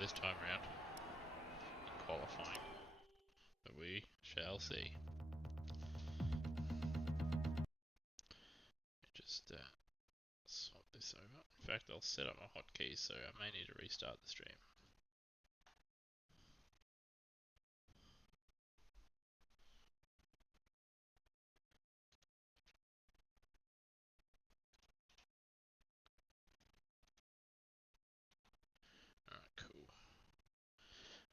this time round in qualifying, but we shall see. Just swap this over. In fact, I'll set up my hotkeys, so I may need to restart the stream.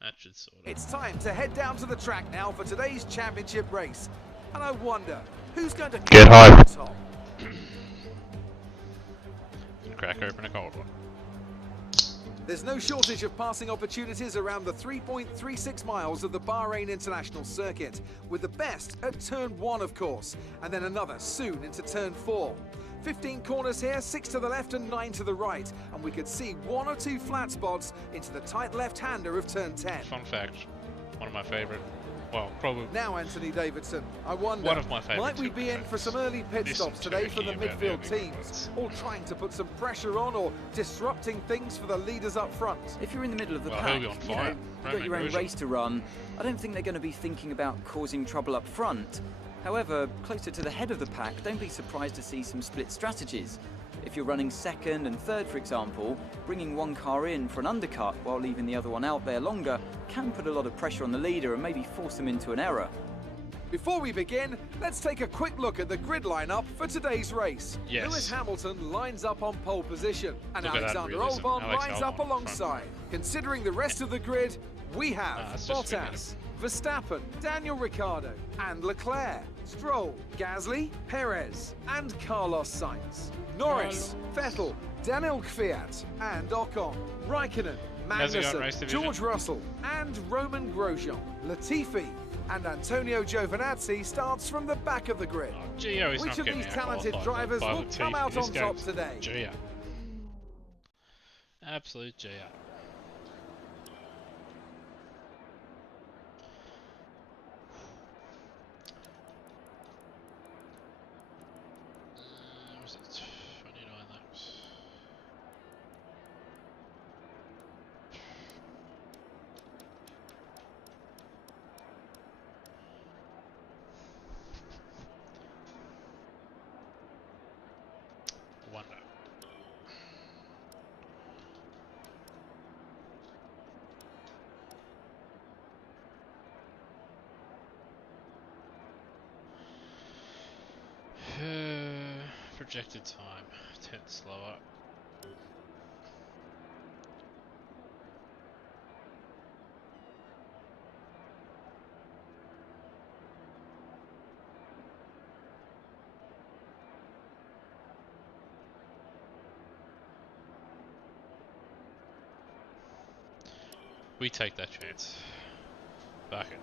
That should sort of... It's time to head down to the track now for today's championship race. And I wonder, who's going to get high on top? And crack open a cold one. There's no shortage of passing opportunities around the 3.36 miles of the Bahrain International Circuit, with the best at turn 1, of course, and then another soon into turn 4. 15 corners here, 6 to the left and 9 to the right, and we could see 1 or 2 flat spots into the tight left-hander of turn 10. Fun fact, one of my favourite, well, probably... Now, Anthony Davidson, I wonder, one of my favourite might we be in for some early pit stops today for the midfield teams, all trying to put some pressure on or disrupting things for the leaders up front? If you're in the middle of the pack, you've got your own race to run, I don't think they're going to be thinking about causing trouble up front. However, closer to the head of the pack, don't be surprised to see some split strategies. If you're running second and third, for example, bringing one car in for an undercut while leaving the other one out there longer can put a lot of pressure on the leader and maybe force them into an error. Before we begin, let's take a quick look at the grid lineup for today's race. Yes. Lewis Hamilton lines up on pole position, and Alexander Albon lines up alongside. Considering the rest of the grid, we have Bottas, Verstappen, Daniel Ricciardo, and Leclerc, Stroll, Gasly, Perez, and Carlos Sainz. Norris, Vettel, Daniel Kvyat, and Ocon, Raikkonen, Magnussen, George Russell, and Roman Grosjean. Latifi and Antonio Giovinazzi starts from the back of the grid. Which of these talented drivers will come out on top today? Gio. Absolute Gio. Projected time, 10 slower. We take that chance. Back it.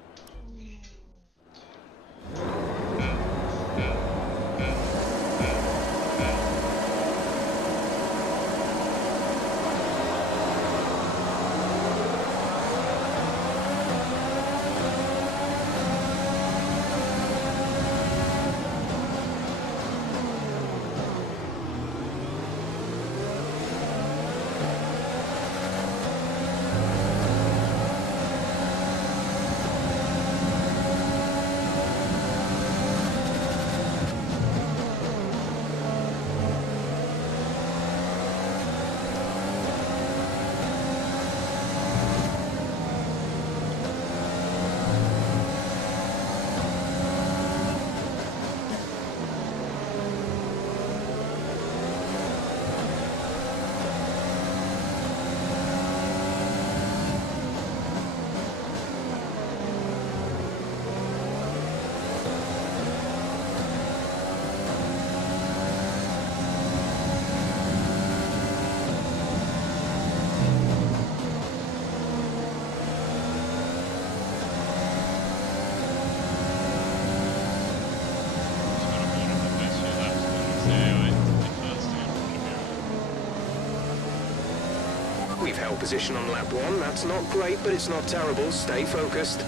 We've held position on lap 1, that's not great, but it's not terrible. Stay focused.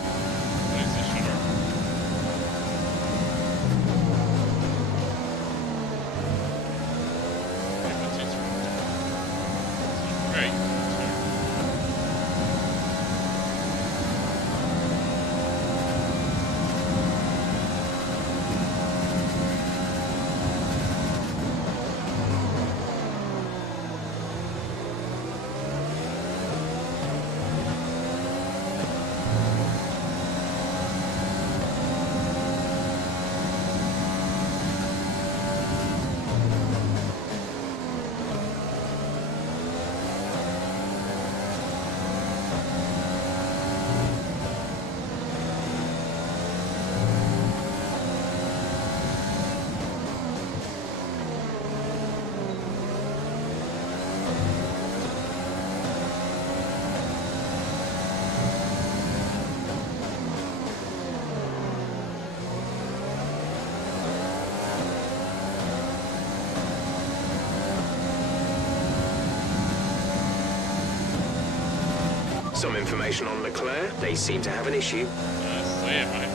Some information on Leclerc. They seem to have an issue. So yeah, mate.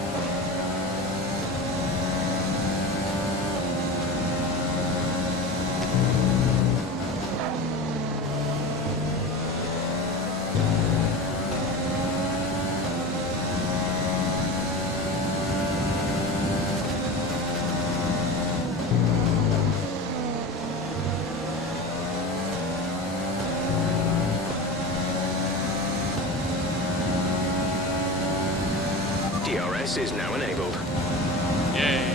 DRS is now enabled. Yay.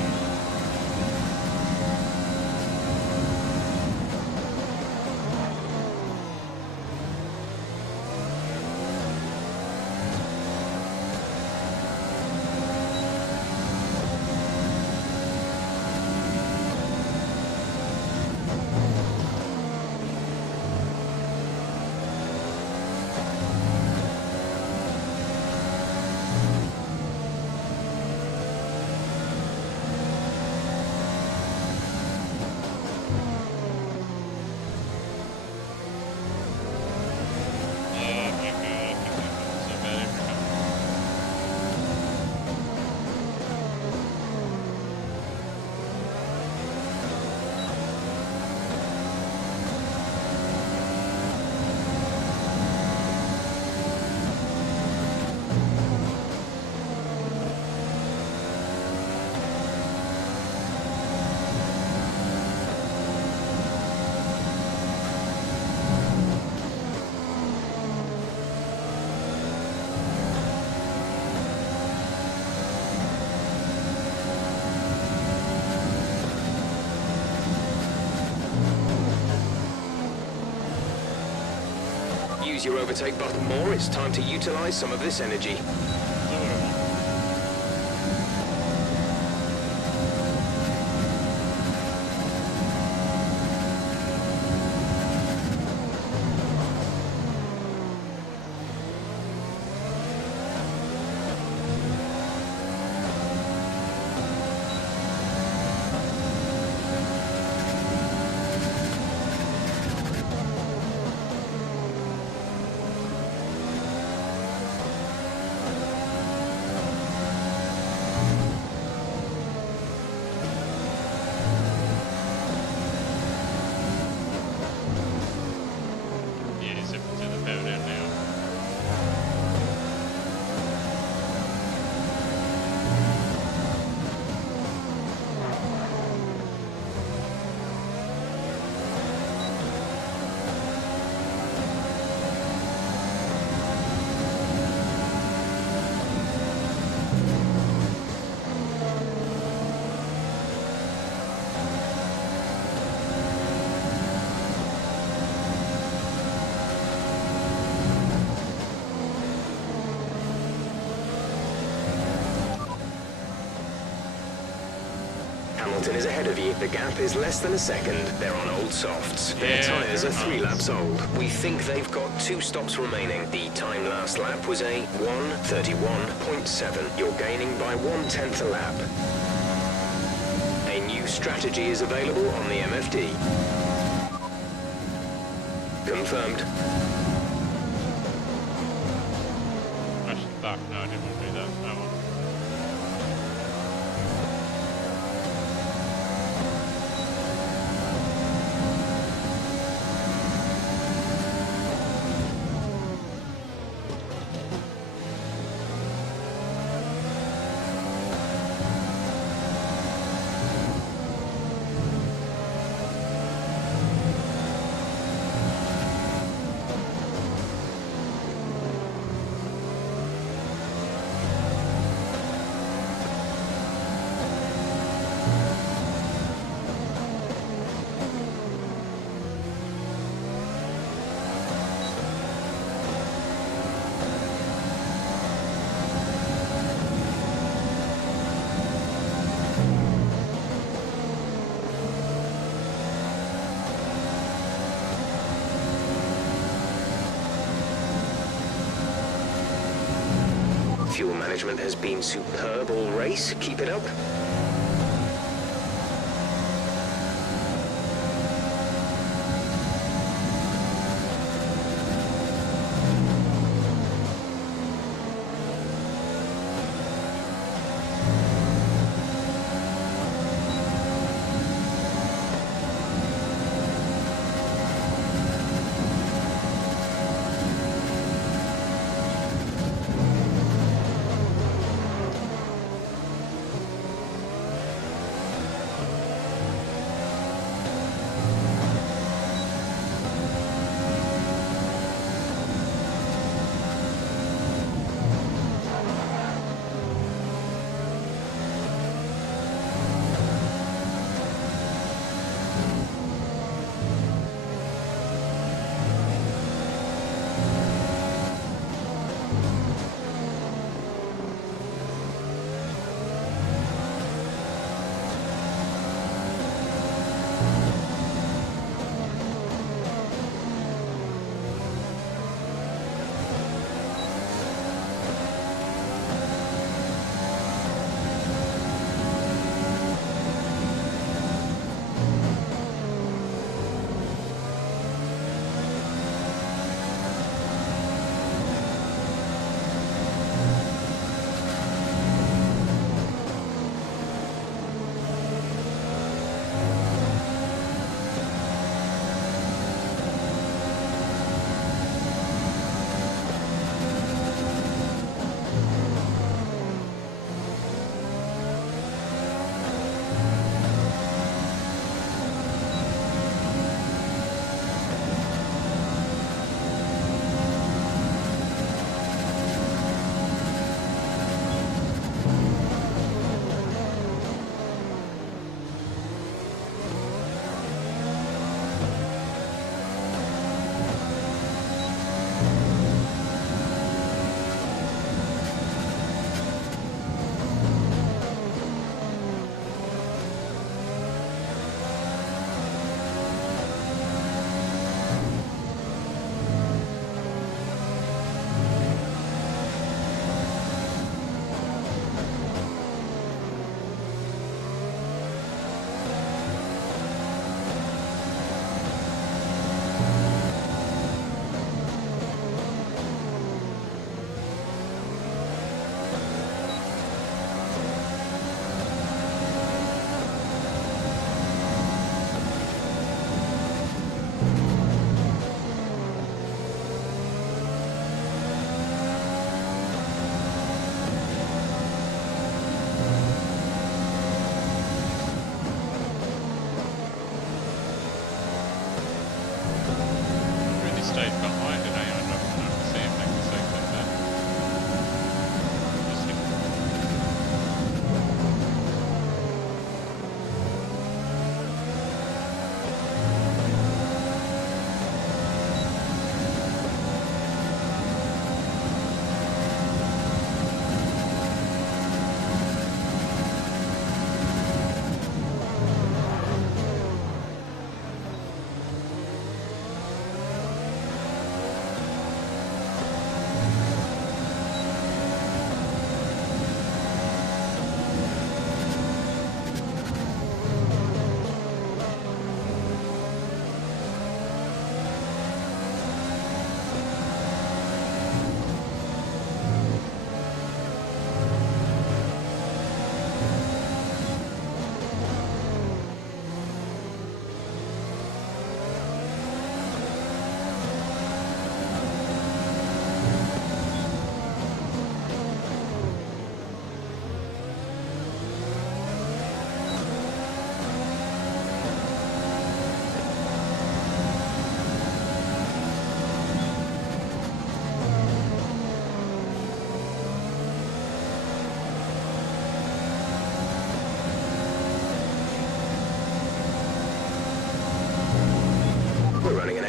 Use your overtake button more. It's time to utilize some of this energy. Hamilton is ahead of you. The gap is less than a second. They're on old softs. Their tyres are 3 laps old. We think they've got 2 stops remaining. The time last lap was a 1:31.7. You're gaining by 1/10 a lap. A new strategy is available on the MFD. Confirmed. Fuck, no, I didn't want to do that. Oh, well. Fuel management has been superb all race. Keep it up.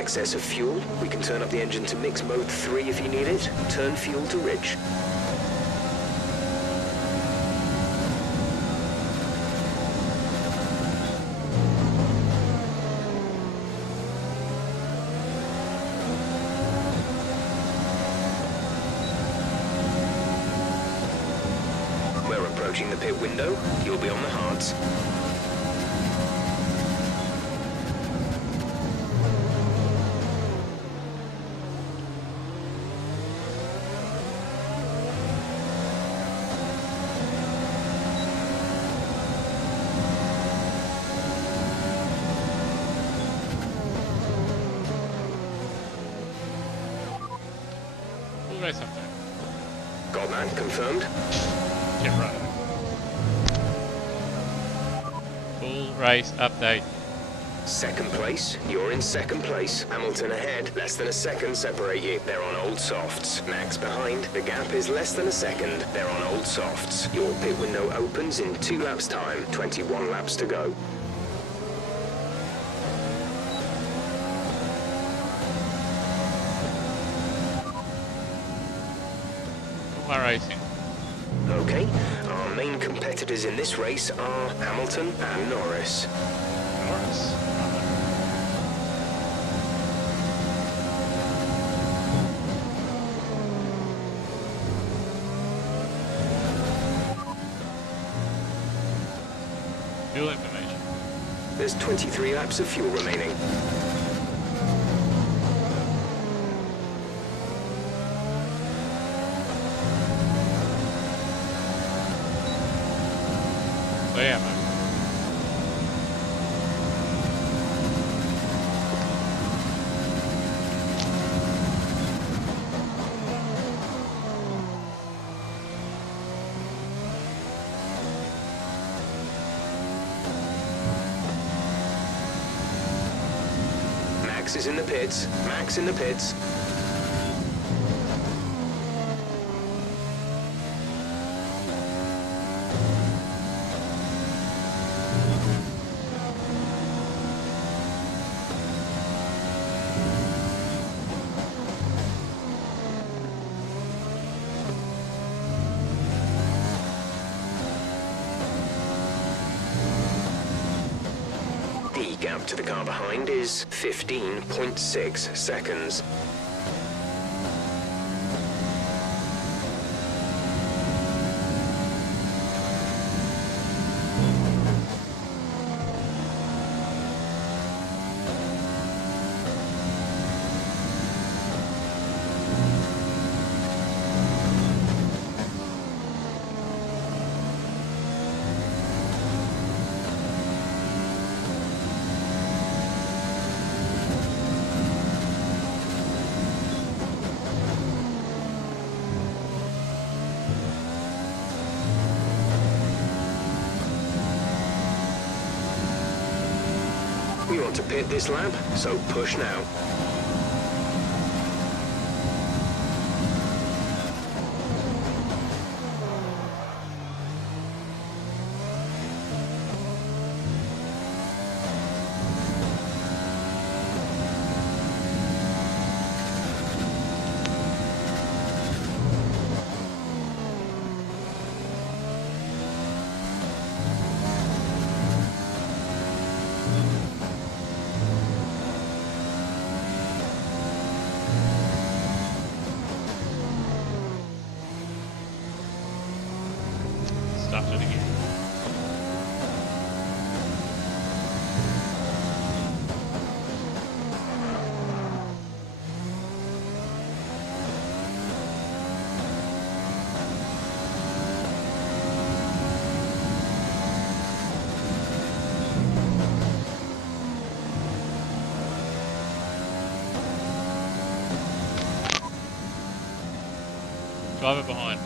excess of fuel, we can turn up the engine to mix mode 3 if you need it. Turn fuel to rich. We're approaching the pit window. You'll be on the hards. Got that confirmed? Get right. Full race update. Second place. You're in second place. Hamilton ahead. Less than a second separate you. They're on old softs. Max behind. The gap is less than a second. They're on old softs. Your pit window opens in 2 laps time. 21 laps to go. Racing. Okay, our main competitors in this race are Hamilton and Norris. Norris? Fuel information. There's 23 laps of fuel remaining. So yeah, man. Max is in the pits. Max in the pits. The gap to the car behind is 15.6 seconds. We want to pit this lap, so push now. Start it again. Driver behind.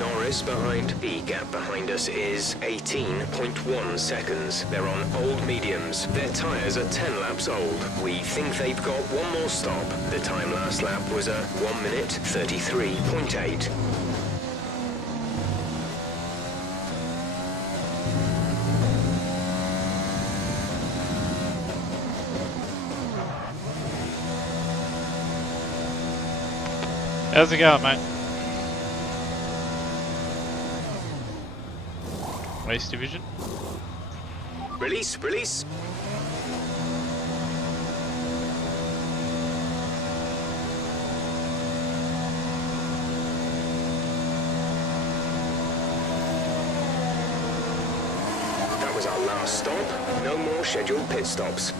Norris behind. The gap behind us is 18.1 seconds. They're on old mediums. Their tyres are 10 laps old. We think they've got one more stop. The time last lap was a 1 minute 33.8. How's it going, mate? Waste division. Release, release. That was our last stop. No more scheduled pit stops.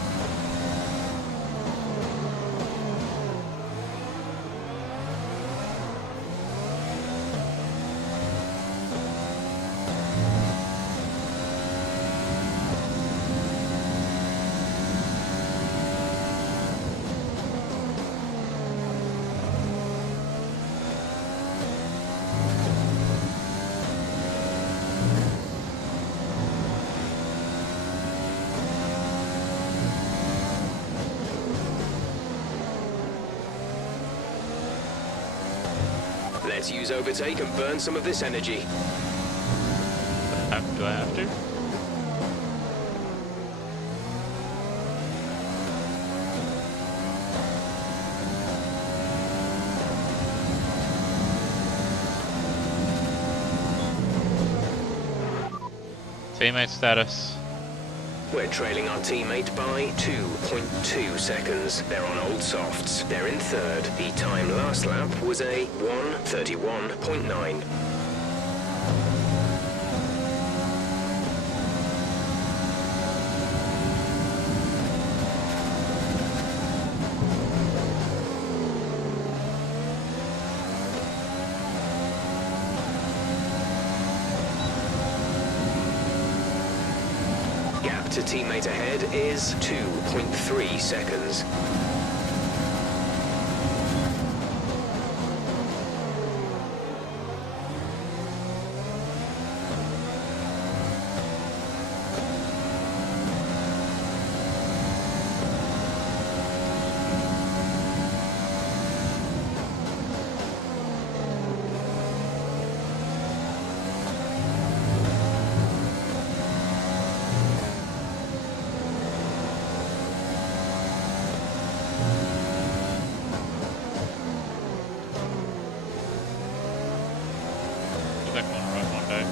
Let's use overtake and burn some of this energy. Do I have to? Teammate status. We're trailing our teammate by 2.2 seconds. They're on old softs. They're in third. The time last lap was a 1:31.9. Gap to teammate ahead is 2.3 seconds. That one right one day.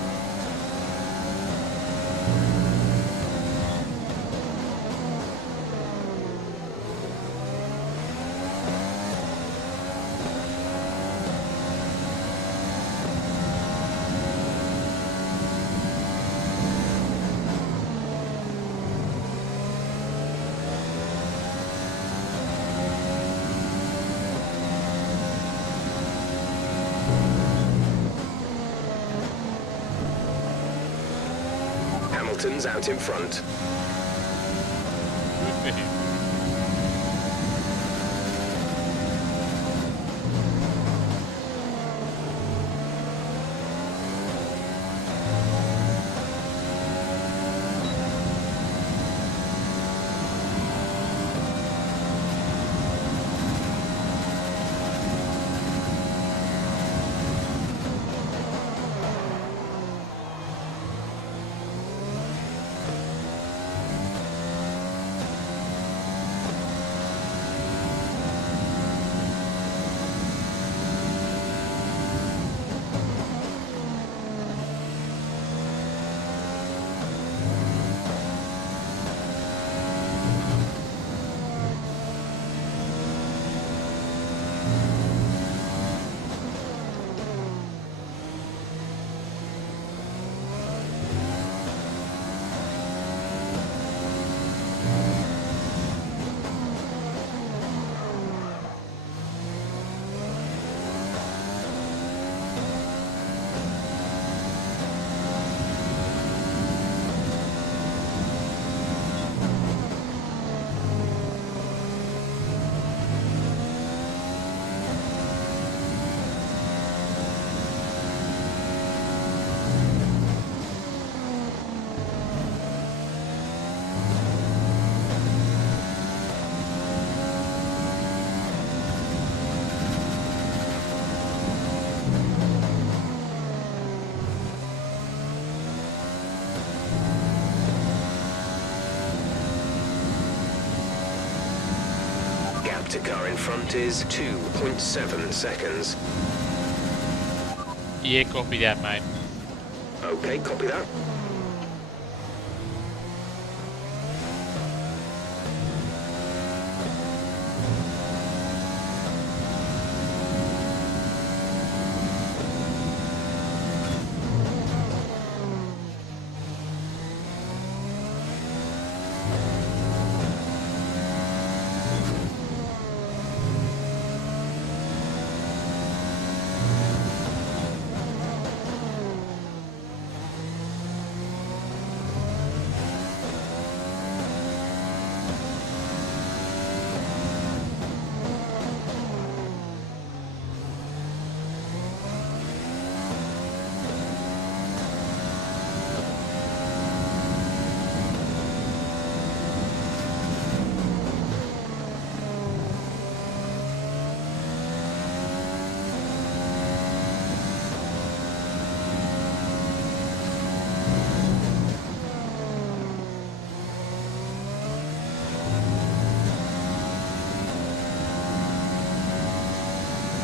Hamilton's out in front. Good for him. gap to car in front is 2.7 seconds. Yeah, copy that, mate. Okay, copy that.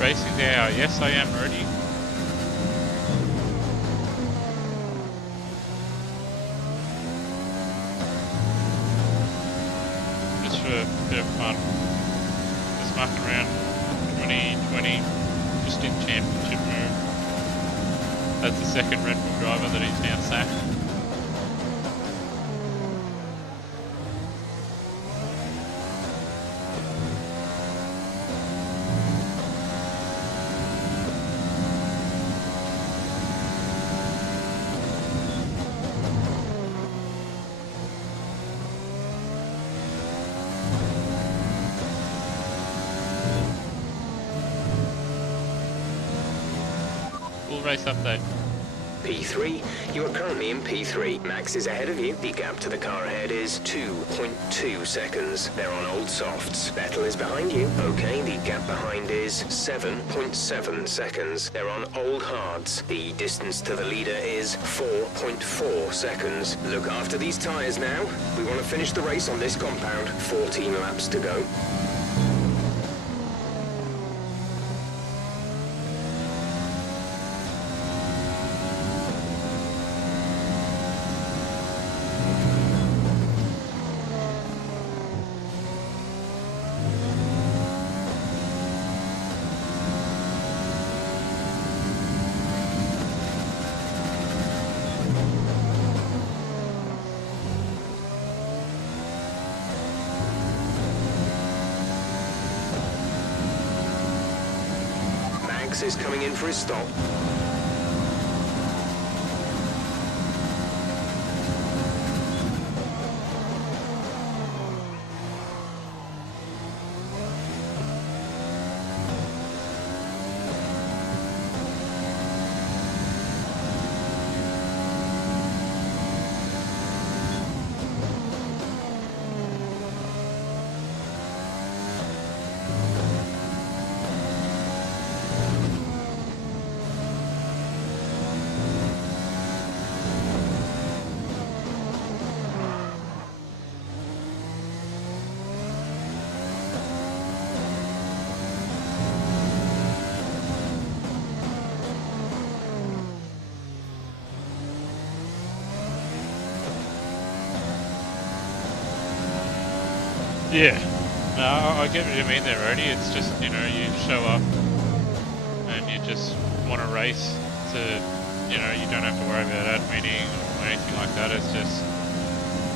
Racing there, yes I am ready. Just for a bit of fun. Just mucking around 2020, just in championship mode. That's the second Red Bull driver that he's now sacked. Race update. P3, you are currently in P3. Max is ahead of you. The gap to the car ahead is 2.2 seconds. They're on old softs. Vettel is behind you. Okay, the gap behind is 7.7 seconds. They're on old hards. The distance to the leader is 4.4 seconds. Look after these tyres now. We want to finish the race on this compound. 14 laps to go. Is coming in for his stop. Yeah, no, I get what you mean there, Rody. It's just, you know, you show up and you just want to race to, you know, you don't have to worry about admitting or anything like that. It's just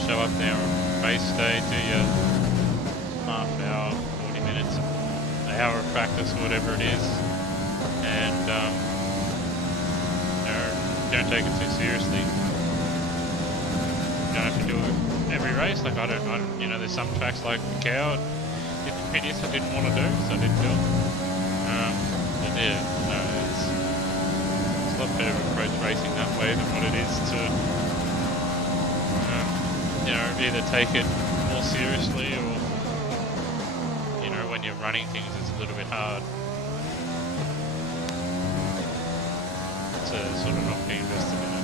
show up there on race day, do your half hour, 40 minutes, an hour of practice, whatever it is, and, you know, don't take it too seriously. You don't have to do it every race. Like I don't, you know, there's some tracks like Macau, in the previous I didn't want to do, so I didn't do it. But yeah, no, it's a lot better to approach racing that way than what it is to, you know, either take it more seriously or, you know, when you're running things, it's a little bit hard to sort of not be invested in it.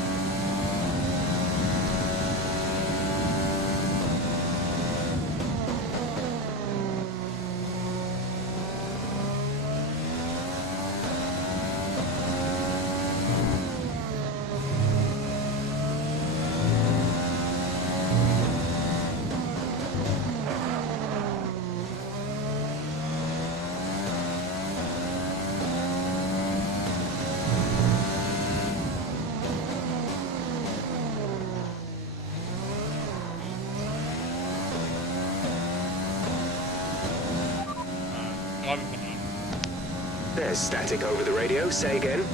There's static over the radio. Say again.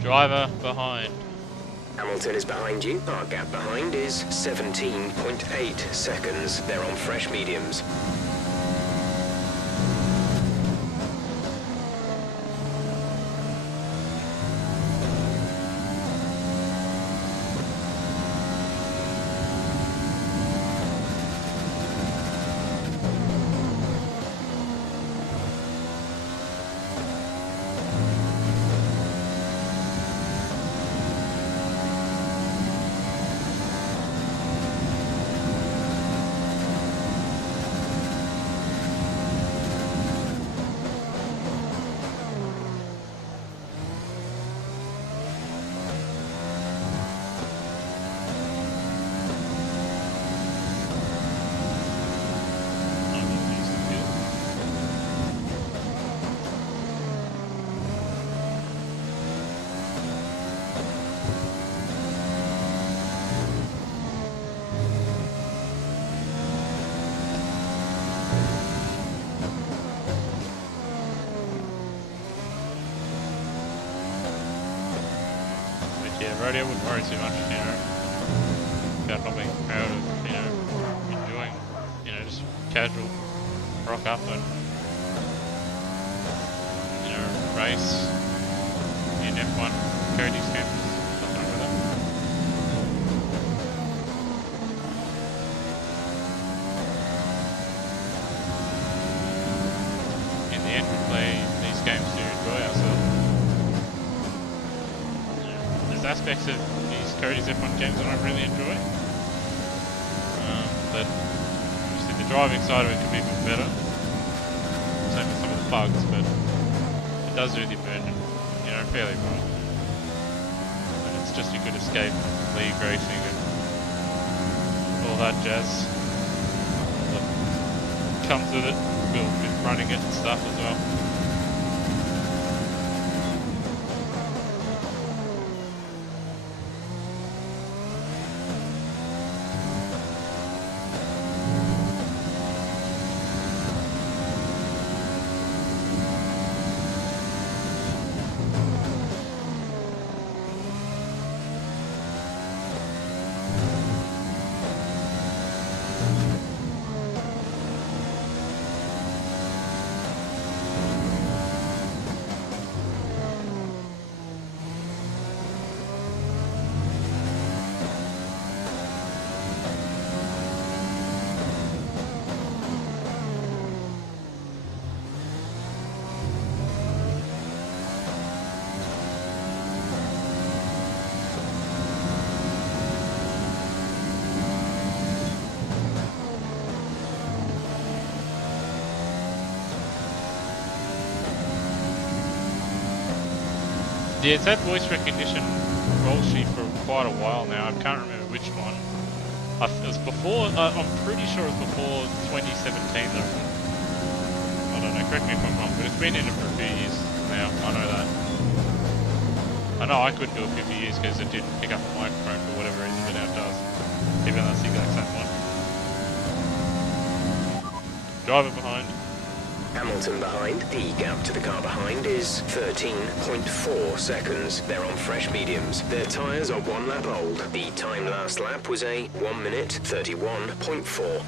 Driver behind. Hamilton is behind you. Our gap behind is 17.8 seconds. They're on fresh mediums. Radio wouldn't worry too much, you know, about not being proud of, you know, enjoying, you know, just casual rock up and, you know, race in F1 Cody's games, something like that. In the end, we play these games to enjoy ourselves. Aspects of these Cody's F1 games that I really enjoy. But obviously the driving side of it could be a bit better. Same with some of the bugs, but it does do the immersion, you know, fairly well. And it's just a good escape from league racing and all that jazz that comes with it, with running it and stuff as well. Yeah, it's had voice recognition roll sheet for quite a while now. I can't remember which one. It was before, I'm pretty sure it was before 2017 though. I don't know, correct me if I'm wrong, but it's been in it for a few years now, I know that. I know I couldn't do it for a few years because it didn't pick up a microphone for whatever reason, but now it does. Even though it's the exact same one. Driver behind. Hamilton behind. The gap to the car behind is 13.4 seconds. They're on fresh mediums. Their tyres are 1 lap old. The time last lap was a 1 minute 31.4.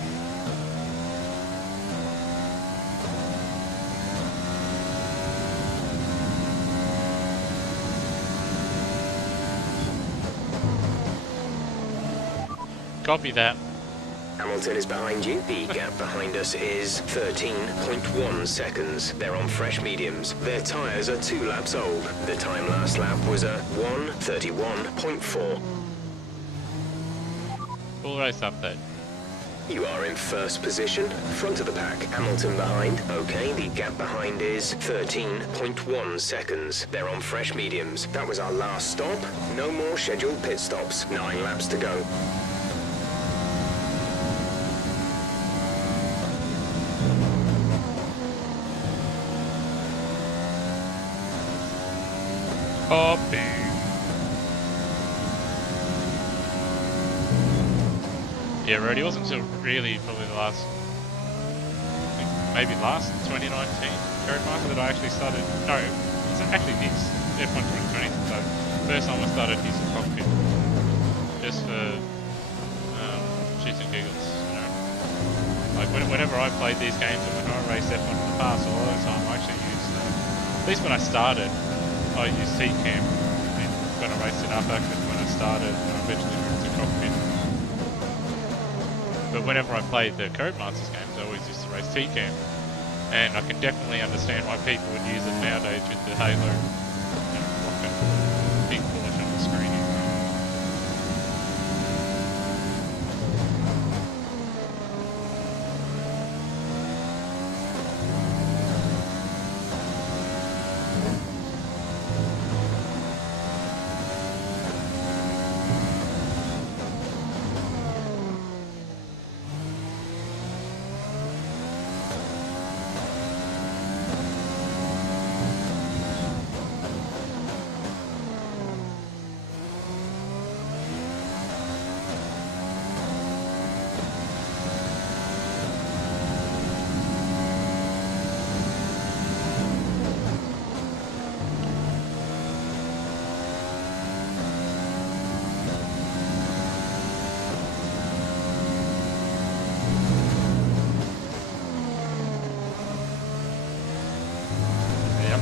Copy that. Hamilton is behind you. The gap behind us is 13.1 seconds. They're on fresh mediums. Their tyres are 2 laps old. The time last lap was a 1:31.4. Full race update. You are in first position, front of the pack. Hamilton behind. Okay, the gap behind is 13.1 seconds. They're on fresh mediums. That was our last stop. No more scheduled pit stops. 9 laps to go. Copy. Yeah, Rd.2 wasn't until really probably the last, maybe last 2019. code marker that I actually started. No, it's actually this F1 2020. So first time I started using cockpit, just for shits and giggles. You know, like whenever I played these games and when I raced F1 in the past, a lot of the time I actually used. At least when I started, I used heat cam. When I raced in RPAC, when I started, and I eventually moved to cockpit. But whenever I played the Codemasters games, I always used to race T-Cam. And I can definitely understand why people would use it nowadays with the Halo, you know, rocket big portion of the screen.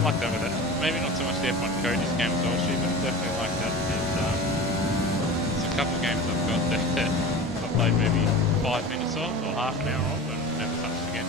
Like that with it. Maybe not so much the F1 Cody's game as well, but definitely like that. There's a couple of games I've got that I've played maybe 5 minutes of or half an hour of and never touched again.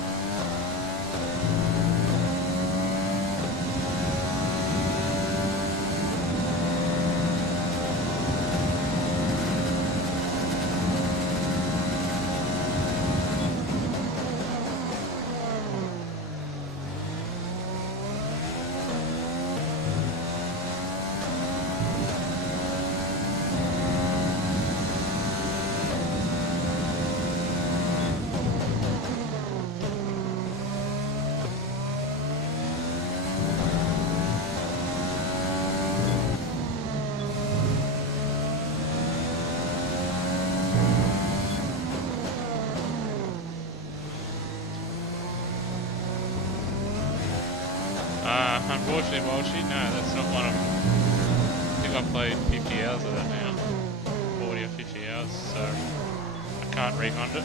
Unfortunately, Walshy, no, that's not one of them. I think I've played 50 hours of that now. 40 or 50 hours, so I can't refund it.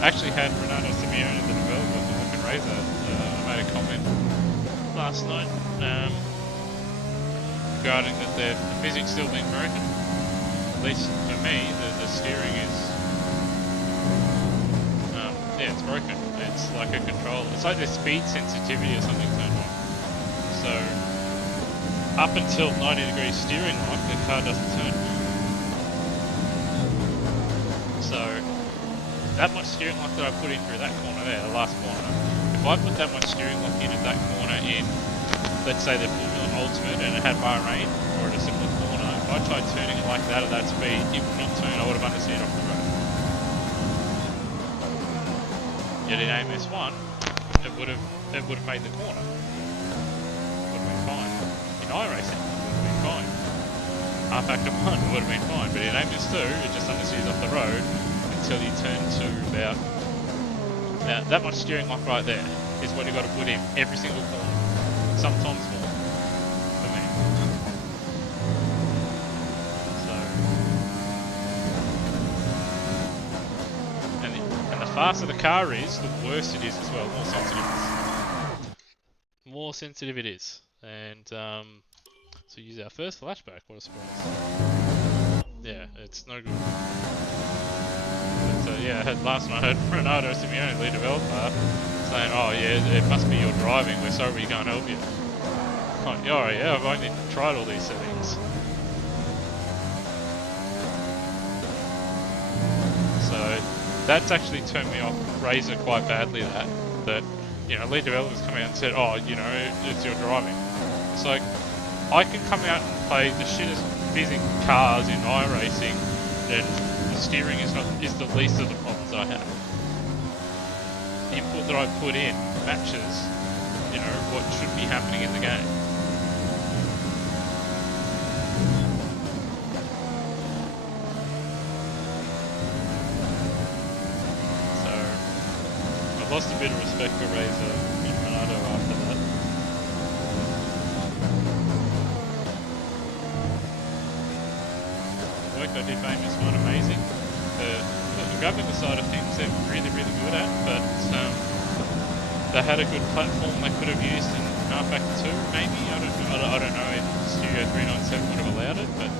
I actually had Renato Simeone, the developer for Look and Razor. I made a comment last night regarding that the physics still being broken. At least for me, the steering is, yeah, it's broken. It's like a control. It's like the speed sensitivity or something turned on. So up until 90-degree steering lock, the car doesn't turn. So that much steering lock that I put in through that corner there, the last corner, if I put that much steering lock in at that corner in, let's say the Formula Ultimate and it had Bahrain or at a similar corner, if I tried turning it like that at that speed, it would not turn. I would have understeered off the road. Yet in AMS1, it would have made the corner. Would have been fine. In iRacing, it would have been fine. R-Factor 1 would have been fine, but in AMS2, it just understeers off the road until you turn to about that much steering lock right there is what you've got to put in every single corner. Sometimes more. For me. And the faster the car is, the worse it is as well. More sensitive it is. More sensitive it is. And so use our first flashback. What a surprise. Yeah, it's no good. But yeah, last night I heard Renato Simeone, lead developer, saying, "Oh yeah, it must be your driving. We're sorry we can't help you." Oh yeah, I've only tried all these settings. So that's actually turned me off Razor quite badly. That you know, lead developers come out and said, "Oh, you know, it's your driving." It's like I can come out and play the shittest fizzing cars in iRacing, and the steering is the least of the problems that I have. The input that I put in matches, you know, what should be happening in the game. So lost a bit of respect for Razor and Ronaldo after that. The work they did famous one amazing. The graphical side of things they're really, really good at, but they had a good platform they could have used in Halfback 2, maybe. I don't know if Studio 397 would have allowed it, but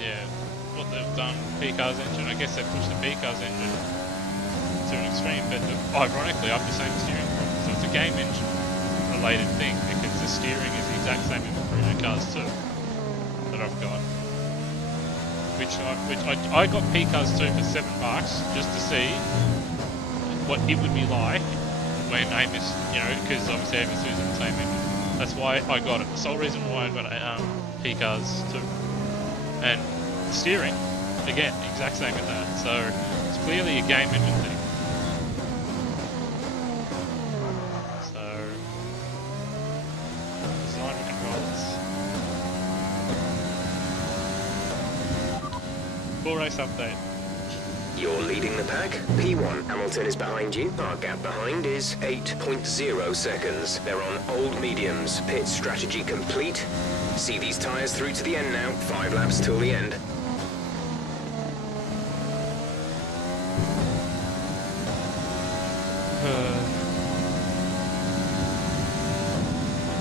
yeah, what they've done, PCAR's engine, I guess they pushed the PCAR's engine to an extreme, but ironically, I have the same steering problem, so it's a game engine related thing because the steering is the exact same in Cruiser Cars 2 that I've got. Which I got PCARS 2 for $7 just to see what it would be like when Amos, you know, because obviously Amos is in the same engine. That's why I got it. The sole reason why I got PCARS 2. And the steering, again, exact same as that. So it's clearly a game engine thing. So design with controllers. Full race update. You're leading the pack. P1, Hamilton is behind you. Our gap behind is 8.0 seconds. They're on old mediums. Pit strategy complete. See these tyres through to the end now. 5 laps till the end.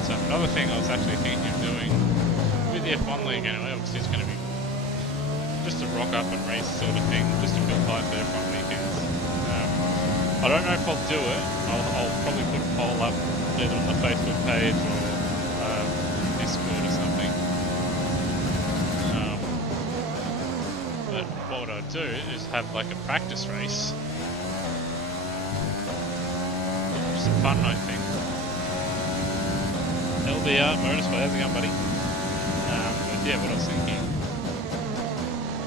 So another thing I was actually thinking of doing with the F1 League anyway, obviously it's going to be just a rock up and race sort of thing, just to build hype for F1 weekends. I don't know if I'll do it. I'll probably put a poll up either on the Facebook page or Discord or something. But what I'd do is have like a practice race. Just fun, I think. LDR Motorsport, how's it going, buddy? But yeah, what I was thinking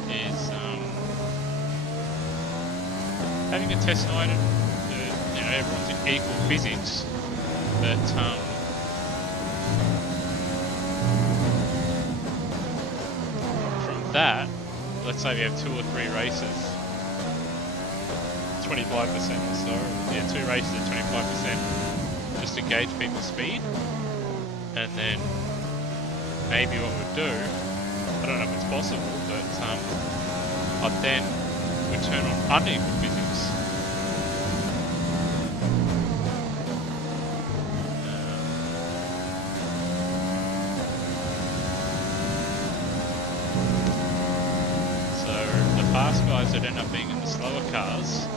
is having a test night and you know, everyone's in equal physics, but from that, let's say we have 2 or 3 races, 25% or so, yeah, 2 races at 25%, just to gauge people's speed, and then maybe what we'd do, I don't know if it's possible, but I'd then turn on unequal physics. So the fast guys that end up being in the slower cars,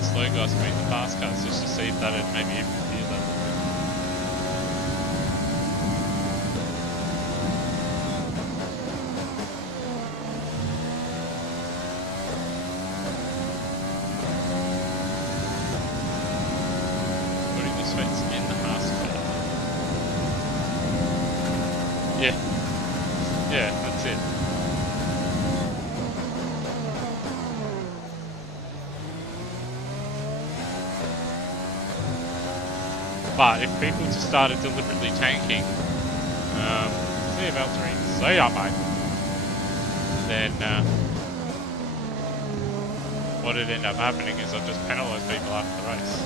the slow guys beat the fast cars, just to see if that would maybe even feel that. Yeah, that's it. But if people just started deliberately tanking, see you Valtteri, see ya mate, then what would end up happening is I'd just penalise people after the race.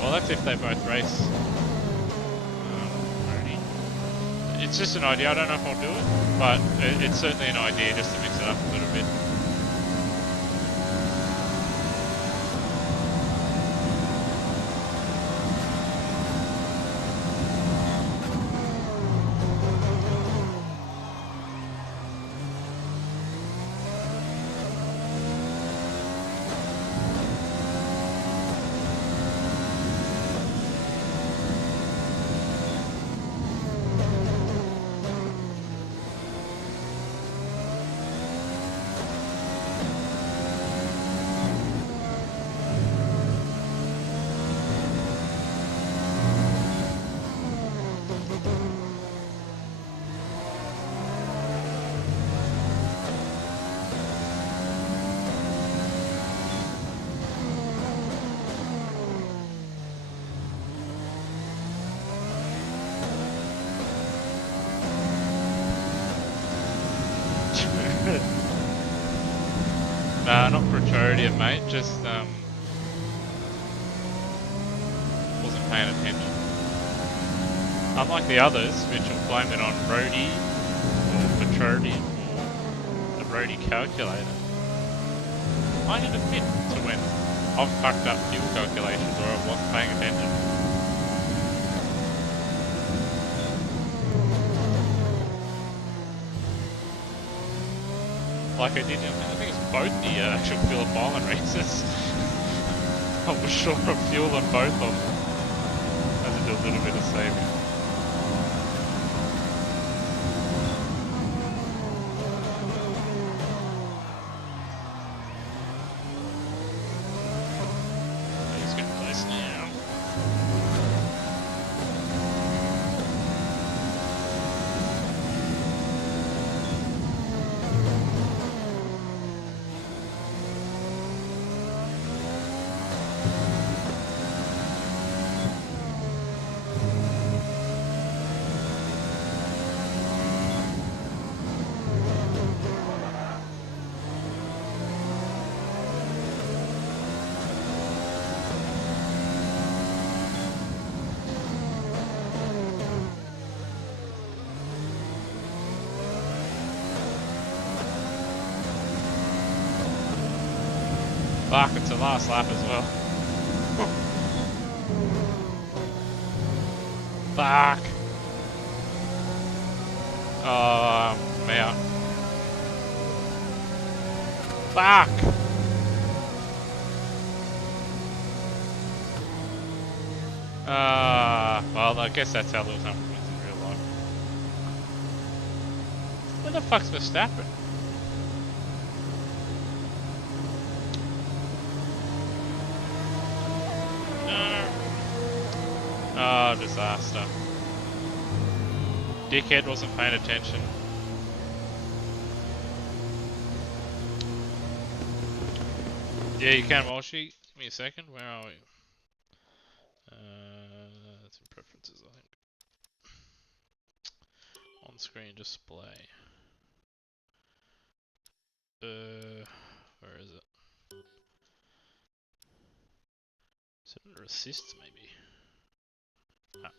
Well, that's if they both race. It's just an idea. I don't know if I'll do it, but it's certainly an idea just to mix it up a little bit. Nah, not Pretorium, mate. Just wasn't paying attention. Unlike the others, which will blame it on Rody or Petroleum or the Rody calculator. I can admit to when I've fucked up fuel calculations or I wasn't paying attention. Like I did, I think it's both the actual Phillip Island races. I was short of fuel on both of them. I had to do a little bit of saving. He's good place now. Fuck, it's the last lap as well. Fuck. Oh, I'm out. Fuck. Well, I guess that's how Lewis Hamilton wins in real life. Where the fuck's Verstappen? Oh, disaster. Dickhead wasn't paying attention. Yeah, you can, Walshy. Give me a second. Where are we? That's in preferences, I think. On screen display. Where is it? Is it under assists, maybe? Ah.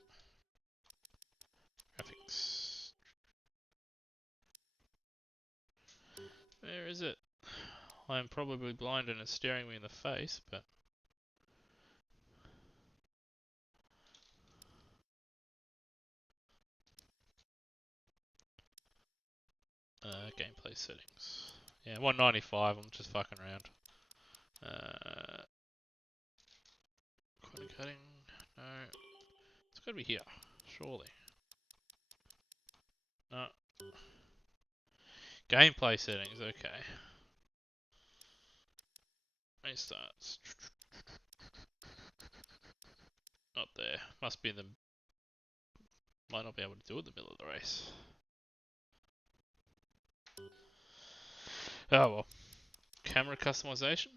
Graphics. Where is it? I'm probably blind and it's staring me in the face, but... gameplay settings. Yeah, 195, I'm just fucking around. Corner cutting, no. It's gotta be here, surely. No. Gameplay settings, okay. Restarts. Not there. Must be in the... Might not be able to do it in the middle of the race. Oh well. Camera customization.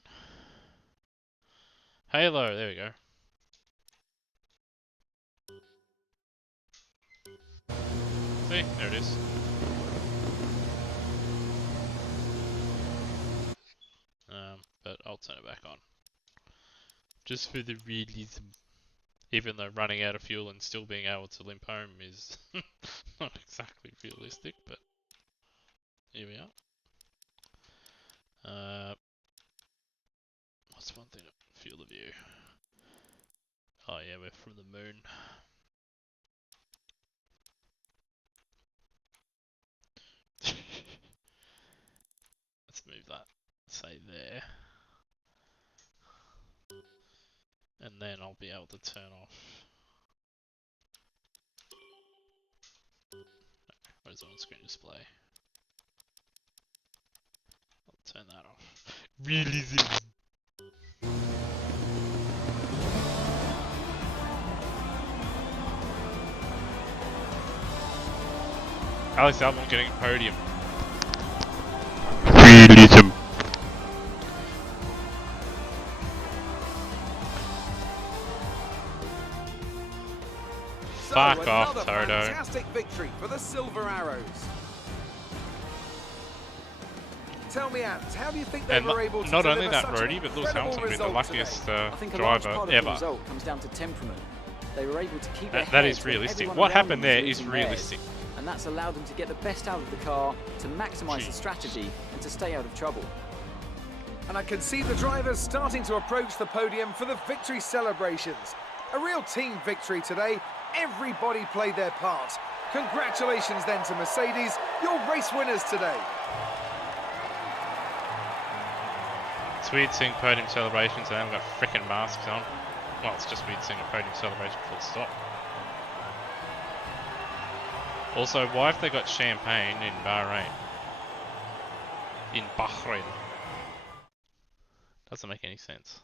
Halo, there we go. See, there it is. But I'll turn it back on. Just for the realism. Even though running out of fuel and still being able to limp home is not exactly realistic, but here we are. What's one thing to feel the view? Oh yeah, we're from the moon. Let's move that, say there. And then I'll be able to turn off. Where's on screen display? I'll turn that off. Realism. Alex Albon getting a podium. Realism. Fuck off, Toto. Fantastic victory for the Silver Arrows. Tell me, Ant, how do you think they were able to not deliver only that, such Brody, but Lewis Hamilton being the luckiest driver I think a large part of the ever. result comes down to temperament. They were able to keep their That heads is when realistic. everyone What around happened them was there is losing realistic. theirs. And that's allowed them to get the best out of the car, to maximise the strategy, and to stay out of trouble. And I can see the drivers starting to approach the podium for the victory celebrations. A real team victory today. Everybody played their part. Congratulations then to Mercedes, your race winners today. It's weird seeing podium celebrations and they haven't got frickin' masks on. Well, it's just weird seeing a podium celebration full stop. Also, why have they got champagne in Bahrain? In Bagghghgrain. Doesn't make any sense.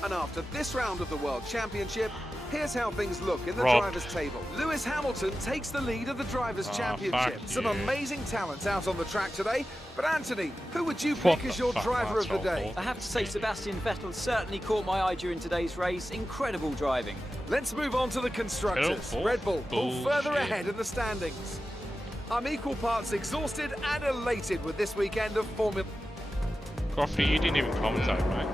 And after this round of the World Championship, here's how things look in the drivers' table. Lewis Hamilton takes the lead of the drivers' championship. Some amazing talents out on the track today. But Anthony, who would you pick as your driver of the day? I have to say Sebastian Vettel certainly caught my eye during today's race. Incredible driving. Let's move on to the constructors. Red Bull pull further ahead in the standings. I'm equal parts exhausted and elated with this weekend of Formula. Crofty, you didn't even commentate, mate.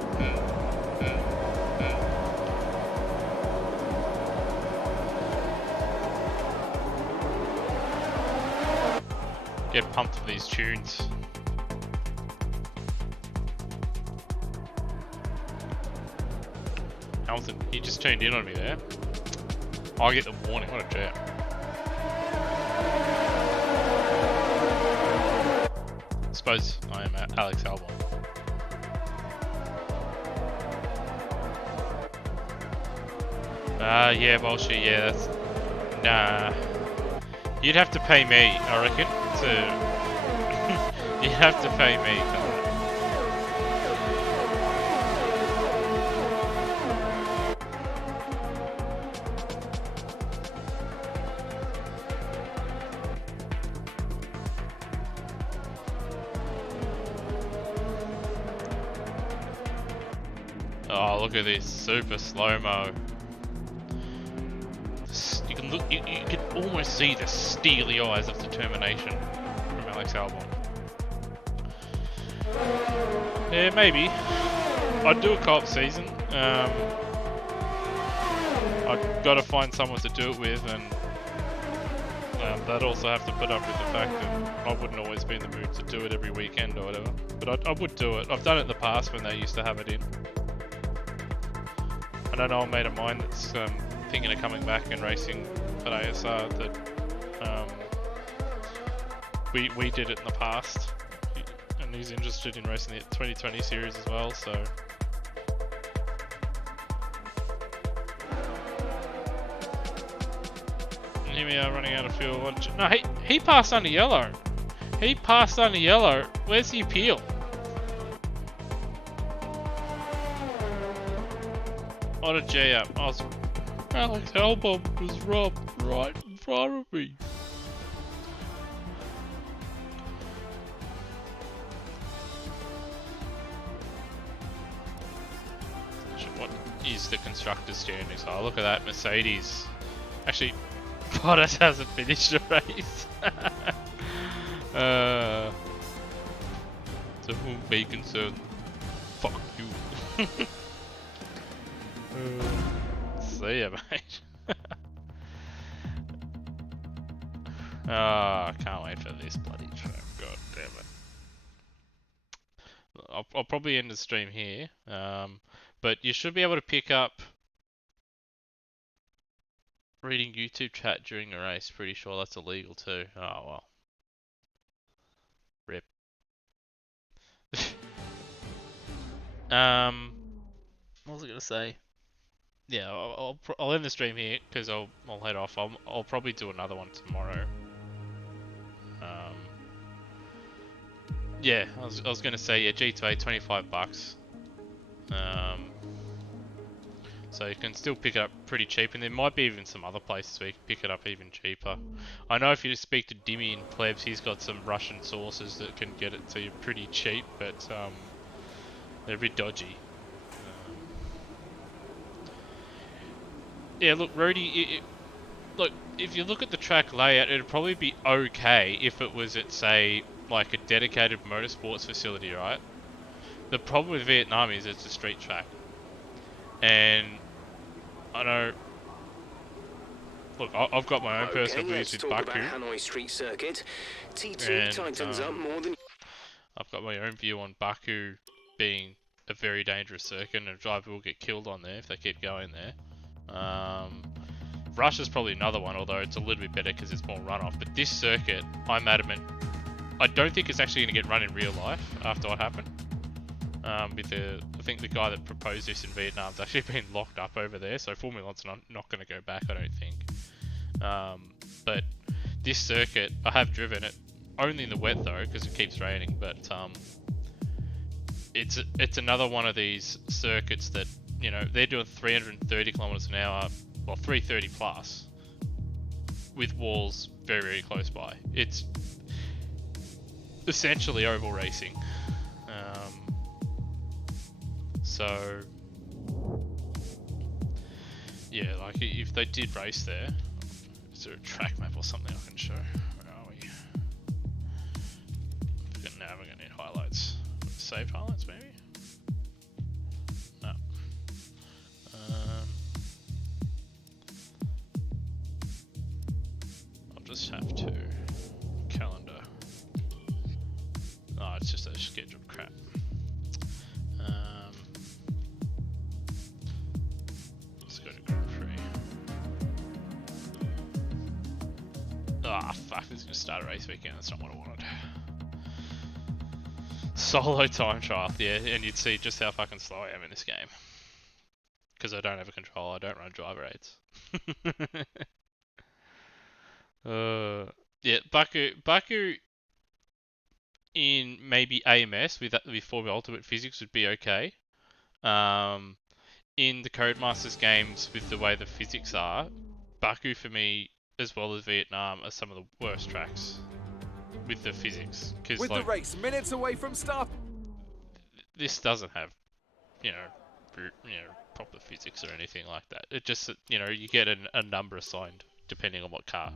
Get pumped for these tunes. Hamilton, he just tuned in on me there. I get the warning, what a jerk. I suppose I am Alex Albon. Yeah, bullshit, yeah, that's... Nah. You'd have to pay me, I reckon, to... You'd have to pay me for that. Oh, look at this, super slow-mo. You can look, you can almost see the steely eyes of determination from Alex Albon. Yeah, maybe. I'd do a co-op season. I've got to find someone to do it with, and they'd also have to put up with the fact that I wouldn't always be in the mood to do it every weekend or whatever. But I would do it. I've done it in the past when they used to have it in. I don't know a mate of mine that's thinking of coming back and racing at ASR that we did it in the past, and he's interested in racing the 2020 series as well, so and here we are running out of fuel. No, he passed under yellow. He passed under yellow. Where's the appeal? What a G-up. Alex Albon was robbed right in front of me. What is the constructor's standings? Oh, look at that Mercedes. Actually, Bottas hasn't finished the race. To whom may concern, fuck you. See ya, mate. I can't wait for this bloody track. God damn it. I'll probably end the stream here. But you should be able to pick up reading YouTube chat during a race. Pretty sure that's illegal too. Oh well. Rip. What was I gonna say? Yeah, I'll end the stream here because I'll head off. I'll probably do another one tomorrow. Yeah, I was gonna say, yeah, G2A $25. So you can still pick it up pretty cheap, and there might be even some other places where you can pick it up even cheaper. I know if you speak to Dimmy in Plebs, he's got some Russian sources that can get it to you pretty cheap, but they're a bit dodgy. Yeah, look, Rody, look, if you look at the track layout, it'd probably be okay if it was at, say, like a dedicated motorsports facility, right? The problem with Vietnam is it's a street track. And I know. Look, I've got my own personal views with Baku. Hanoi Street Circuit. T2 tightens up more than. I've got my own view on Baku being a very dangerous circuit, and a driver will get killed on there if they keep going there. Russia's probably another one, although it's a little bit better because it's more runoff. But this circuit, I'm adamant, I don't think it's actually going to get run in real life after what happened. I think the guy that proposed this in Vietnam's actually been locked up over there, so Formula 1's not going to go back, I don't think. But this circuit, I have driven it, only in the wet though, because it keeps raining, but it's another one of these circuits that, you know, they're doing 330 kilometers an hour, well 330 plus, with walls very, very close by. It's essentially oval racing. So, yeah, like if they did race there, is there a track map or something I can show? Where are we? Now we're going to need highlights. Saved highlights, maybe? No. I'll just have to calendar. Oh, it's just a scheduled crap. Ah, fuck, this is gonna start a race weekend, that's not what I wanted. Solo time trial, yeah, and you'd see just how fucking slow I am in this game. Because I don't have a controller, I don't run driver aids. Yeah, Baku in maybe AMS with Formula Ultimate Physics would be okay. In the Codemasters games with the way the physics are, Baku for me, as well as Vietnam, are some of the worst tracks with the physics. Cause with like, the race minutes away from start, this doesn't have, you know, proper physics or anything like that. It just, you know, you get a number assigned depending on what car.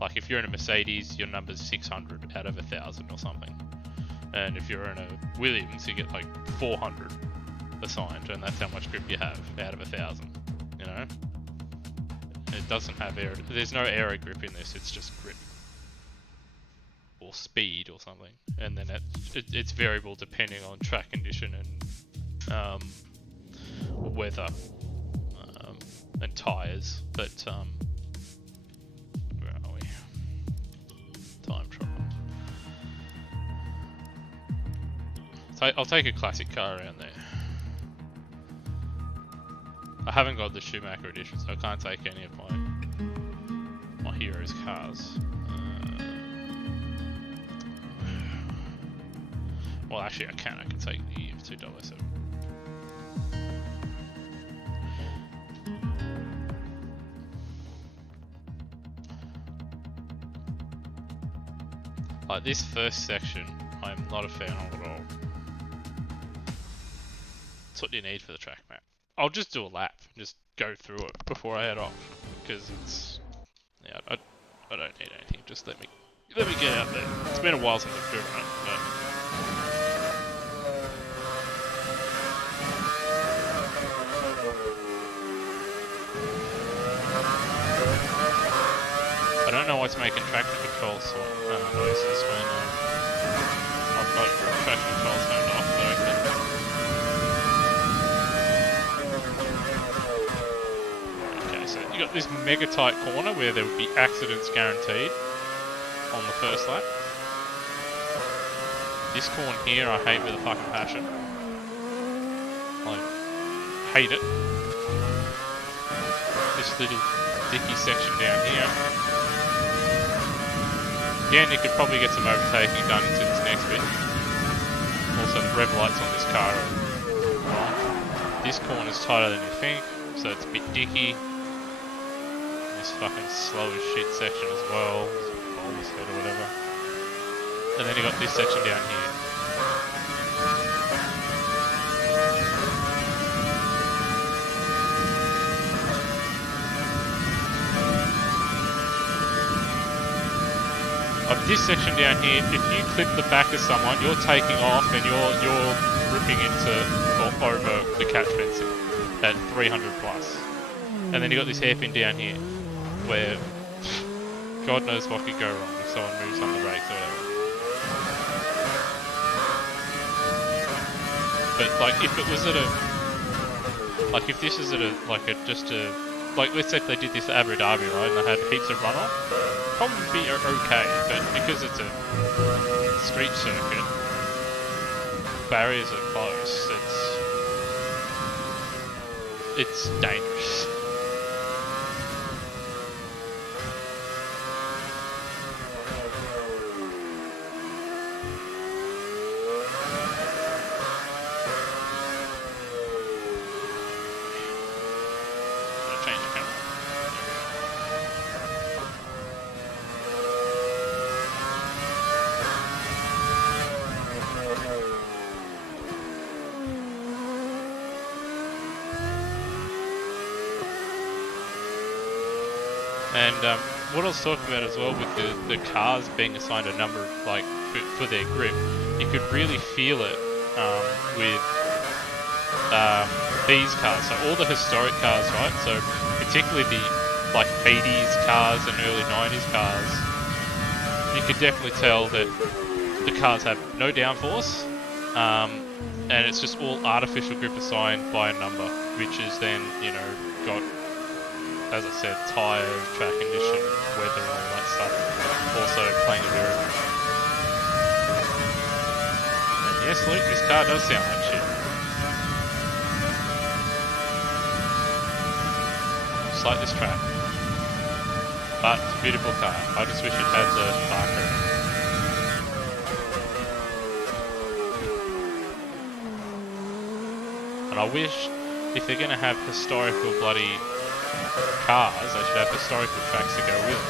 Like if you're in a Mercedes, your number's 600 out of 1,000 or something, and if you're in a Williams, you get like 400 assigned, and that's how much grip you have out of 1,000. You know. It doesn't have air. There's no aero grip in this. It's just grip or speed or something, and then it's variable depending on track condition and weather and tires. But where are we? Time trial. So I'll take a classic car around there. I haven't got the Schumacher edition, so I can't take any of my heroes' cars. Well, actually, I can. I can take the F2.7. Like this first section, I'm not a fan of at all. That's what you need for the track map. I'll just do a lap, just go through it before I head off, because it's, yeah, I don't need anything. Just let me get out there. It's been a while since I've driven it, but I don't know what's making traction control so noises when I've got traction control turned off, but okay. You got this mega tight corner where there would be accidents guaranteed on the first lap. This corner here I hate with a fucking passion. I hate it. This little dicky section down here. Again, you could probably get some overtaking done into this next bit. Also, the rev lights on this car are on. This corner's tighter than you think, so it's a bit dicky. This fucking slow as shit section as well. Bulbous head or whatever. And then you got this section down here. Of this section down here, if you clip the back of someone, you're taking off and you're ripping into or over the catch fencing at 300 plus. And then you got this hairpin down here, where God knows what could go wrong if someone moves on the brakes or whatever. But like, if it was at a, like if this is at a, like a, just a, like let's say if they did this at Abu Dhabi, right, and they had heaps of runoff, probably be okay, but because it's a street circuit, barriers are close, it's dangerous. And what I was talking about as well with the cars being assigned a number of, like, for their grip, you could really feel it with these cars. So all the historic cars, right? So particularly the like 80s cars and early 90s cars, you could definitely tell that the cars have no downforce, and it's just all artificial grip assigned by a number, which is then, you know, got, as I said, tyres, track condition, weather, all that stuff, also playing a very... And yes, Luke, this car does sound like shit. Just like this track. But it's a beautiful car. I just wish it had the marker. And I wish, if they're going to have historical bloody cars, they should have historical tracks to go with it.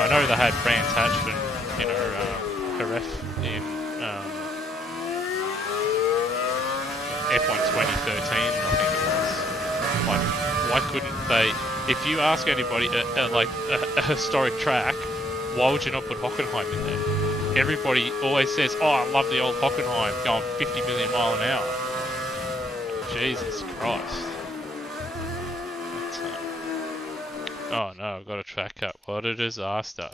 I know they had Brands Hatch and, you know, Jerez in F1 2013, I think it was. Like, why couldn't they, if you ask anybody a historic track, why would you not put Hockenheim in there? Everybody always says, oh, I love the old Hockenheim going 50 million mile an hour. Jesus Christ. Oh no, I've got a track cut. What a disaster.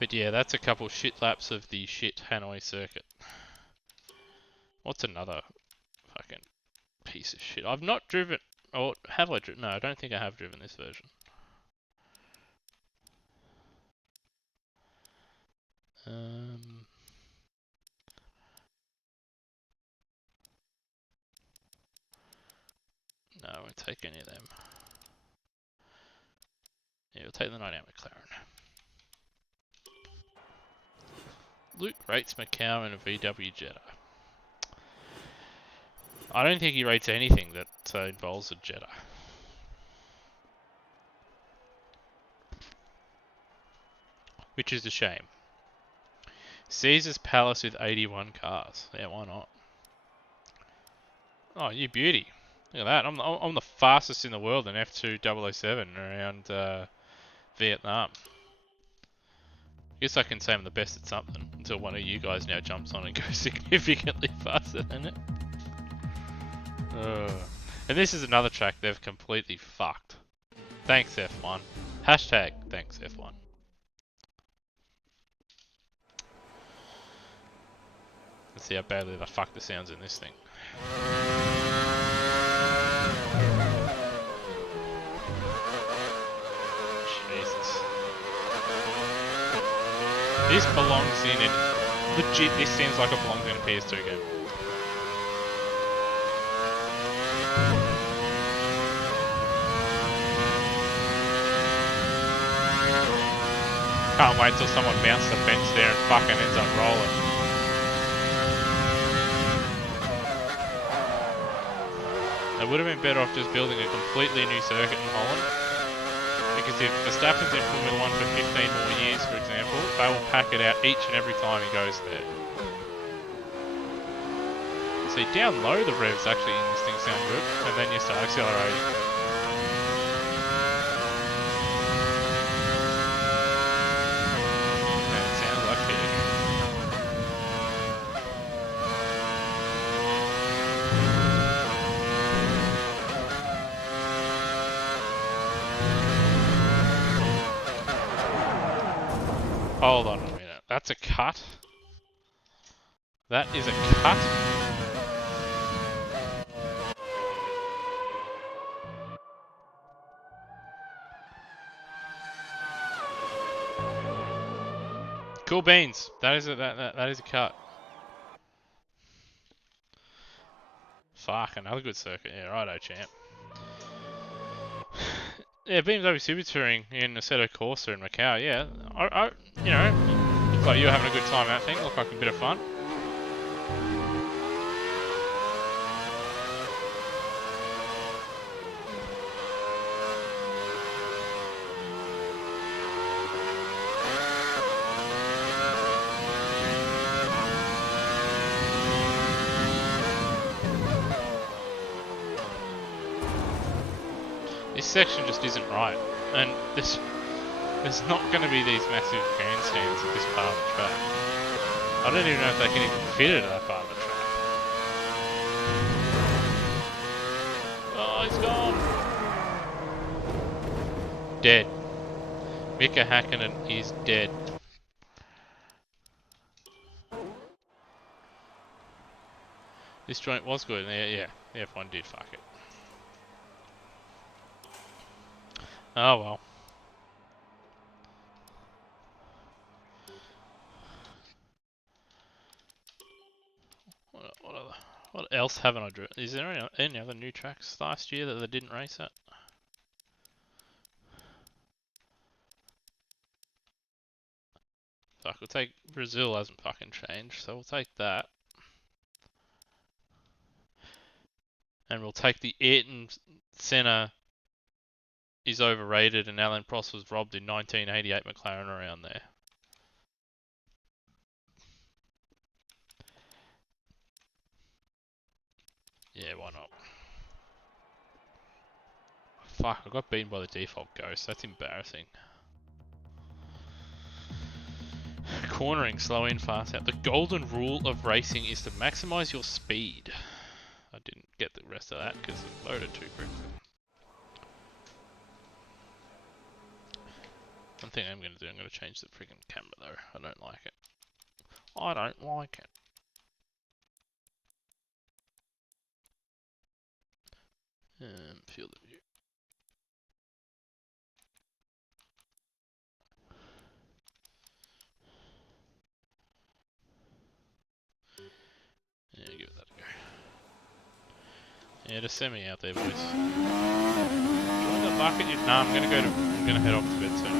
But yeah, that's a couple shit laps of the shit Hanoi circuit. What's another fucking piece of shit? I've not driven, or have I driven? No, I don't think I have driven this version. No, I won't take any of them. Yeah, we'll take the 98 McLaren. Luke rates Macau in a VW Jetta. I don't think he rates anything that involves a Jetta. Which is a shame. Caesar's Palace with 81 cars. Yeah, why not? Oh, you beauty. Look at that. I'm the fastest in the world in F2 007 around Vietnam. I guess I can say I'm the best at something until one of you guys now jumps on and goes significantly faster than it. And this is another track they've completely fucked. Thanks F1. Hashtag thanks F1. Let's see how badly the fuck the sounds in this thing. Jesus. This belongs in it. Legit, this seems like it belongs in a PS2 game. Can't wait till someone mounts the fence there and fucking ends up rolling. They would have been better off just building a completely new circuit in Holland. Because if Verstappen's in Formula 1 for 15 more years, for example, they will pack it out each and every time he goes there. See, down low the revs actually in this thing sound good, and then you start accelerating. And it sounds like fear. Hold on a minute, that's a cut? That is a cut? Cool beans. That is a cut. Fuck, another good circuit. Yeah, righto, champ. Yeah, BMW Super Touring in Assetto Corsa in Macau. Yeah, you know, looks like you're having a good time. That thing looked like a bit of fun. This section just isn't right, and there's not going to be these massive grandstands at this part of the track. I don't even know if they can even fit it at that part of the track. Oh, he's gone! Dead. Mika Hakkinen is dead. This joint was good, yeah, the F1 did fuck it. Oh well. What else haven't I driven? Is there any other new tracks last year that they didn't race at? Fuck, we'll take Brazil hasn't fucking changed, so we'll take that. And we'll take the Ayrton Senna is overrated and Alain Prost was robbed in 1988 McLaren around there. Yeah, why not? Fuck, I got beaten by the default Ghost. That's embarrassing. Cornering, slow in, fast out. The golden rule of racing is to maximize your speed. I didn't get the rest of that because it loaded too quickly. One thing I'm going to do, I'm going to change the freaking camera though. I don't like it. I don't like it. Field of view. Yeah, give that a go. Yeah, just send me out there, boys. Join the bucket. Nah, I'm gonna head off to bed soon.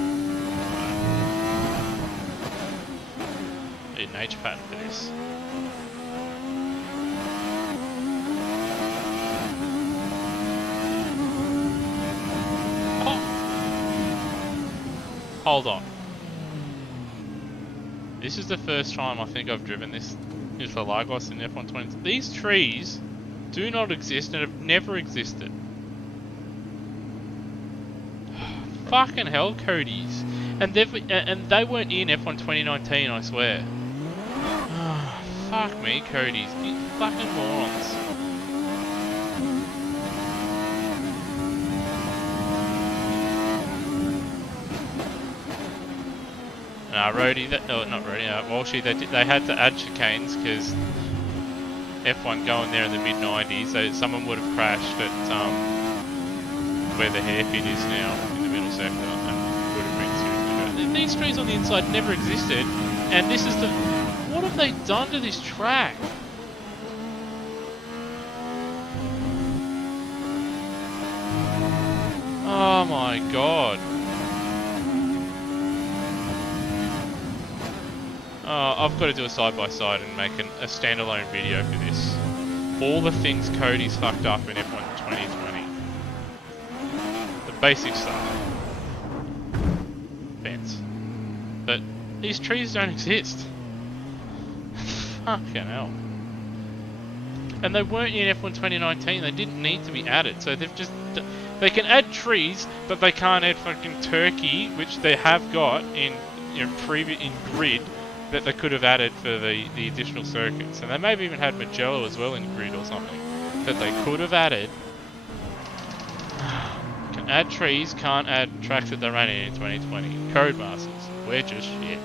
Need an H pattern for this. Oh! Hold on. This is the first time I think I've driven this for Lagos in F120. These trees do not exist and have never existed. Fucking hell, Cody's. And they weren't in F1 2019, I swear. Fuck me, Cody's. You fucking morons. Rody, not Rody, Walshy, they had to add chicanes because F1 going there in the mid-90s, so someone would have crashed at where the hairpin is now, in the middle sector, and would have been seriously hurt. These trees on the inside never existed, and this is the... What have they done to this track? Oh my god. I've got to do a side-by-side and make a standalone video for this. All the things Cody's fucked up in F1 2020. The basic stuff. Fence. But these trees don't exist. Fucking hell. And they weren't in F1 2019, they didn't need to be added, so they've just... They can add trees, but they can't add fucking turkey, which they have got in grid, that they could have added for the additional circuits. And they may have even had Magello as well in grid or something, that they could have added. Can add trees, can't add tracks that they're running in 2020. Codemasters, we're just shit.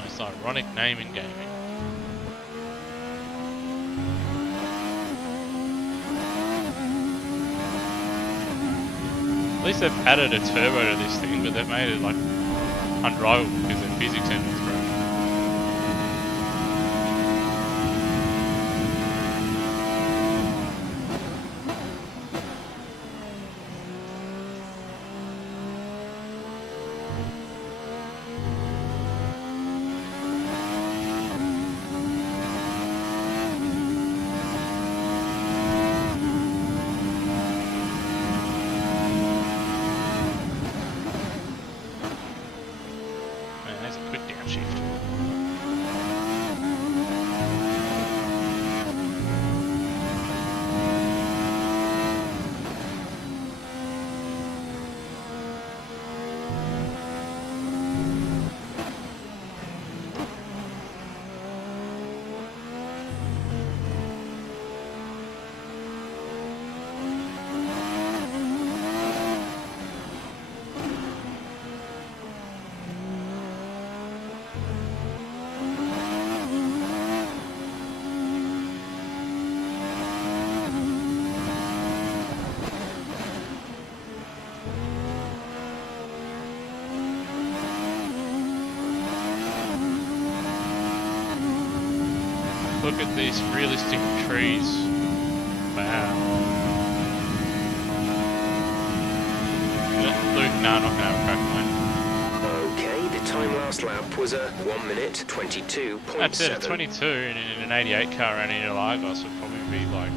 Most ironic name in gaming. At least they've added a turbo to this thing, but they've made it like undrivable because the physics engine's broken. Look at these realistic trees. Wow. Luke, no, I'm not gonna have a crack, mate. Okay, the time last lap was a 1 minute 22.7. That's it, 22 in an 88 car running in Lagos would probably be like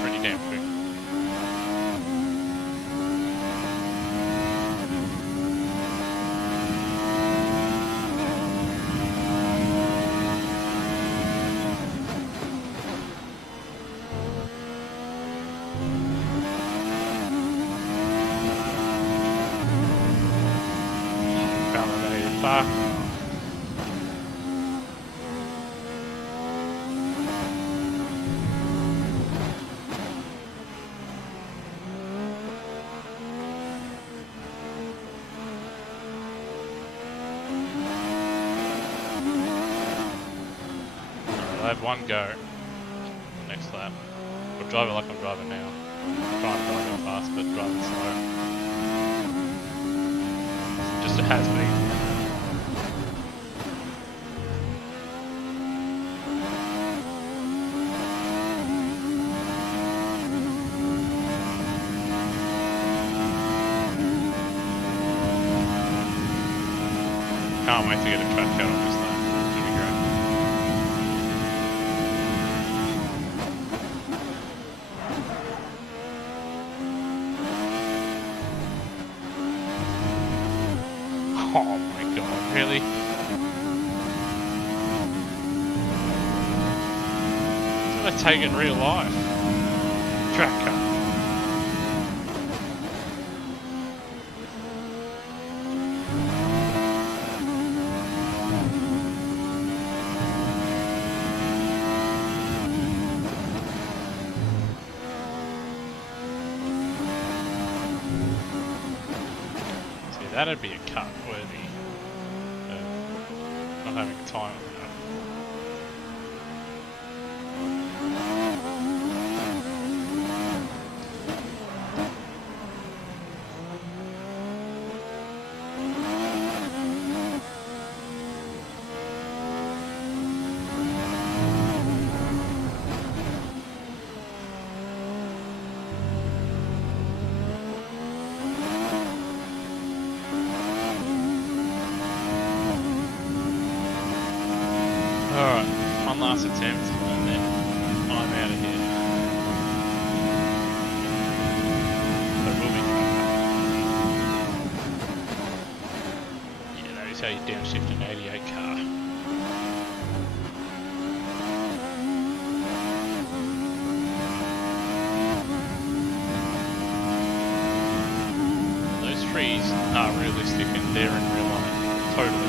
pretty damn quick. Fuck. I'll have one go. Next lap. We'll drive it like I'm driving now. Try and drive it fast, but driving slow. Just a has-been. Can't wait to get a track out on this lap. It's gonna be great. Oh my god, really? It's gonna take in real life. Track car. That'd be a cut worthy of not having time on that. Alright, one last attempt and then I'm out of here. how you downshift an 88 car. Those trees are realistic and they're in real life. Totally.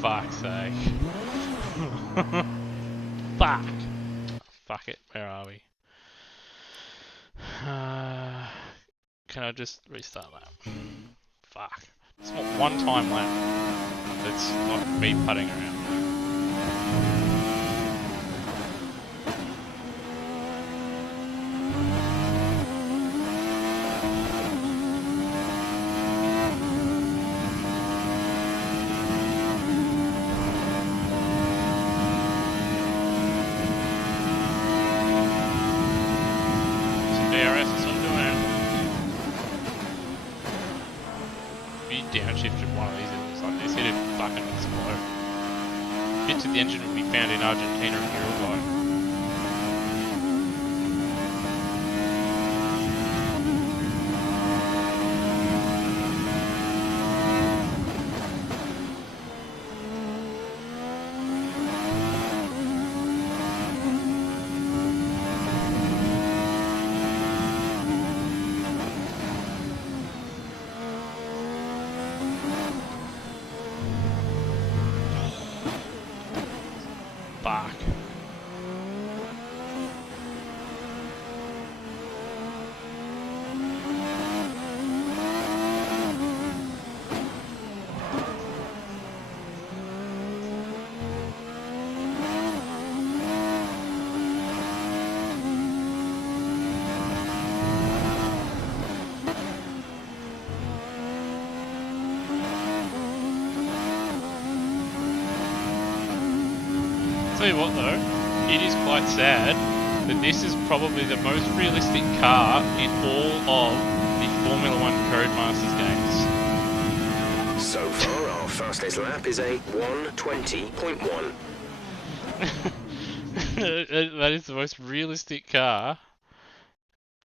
Fuck's sake. Fuck. Fuck it. Where are we? Can I just restart that? Fuck. It's not one time lap. It's not me putting around. Downshifted one of these, it looks like this, it'd fucking explode. Bits of the engine would be found in Argentina and Uruguay. Fuck. Tell you what though, it is quite sad that this is probably the most realistic car in all of the Formula 1 Codemasters games. So far, our fastest lap is a 1:20.1. That is the most realistic car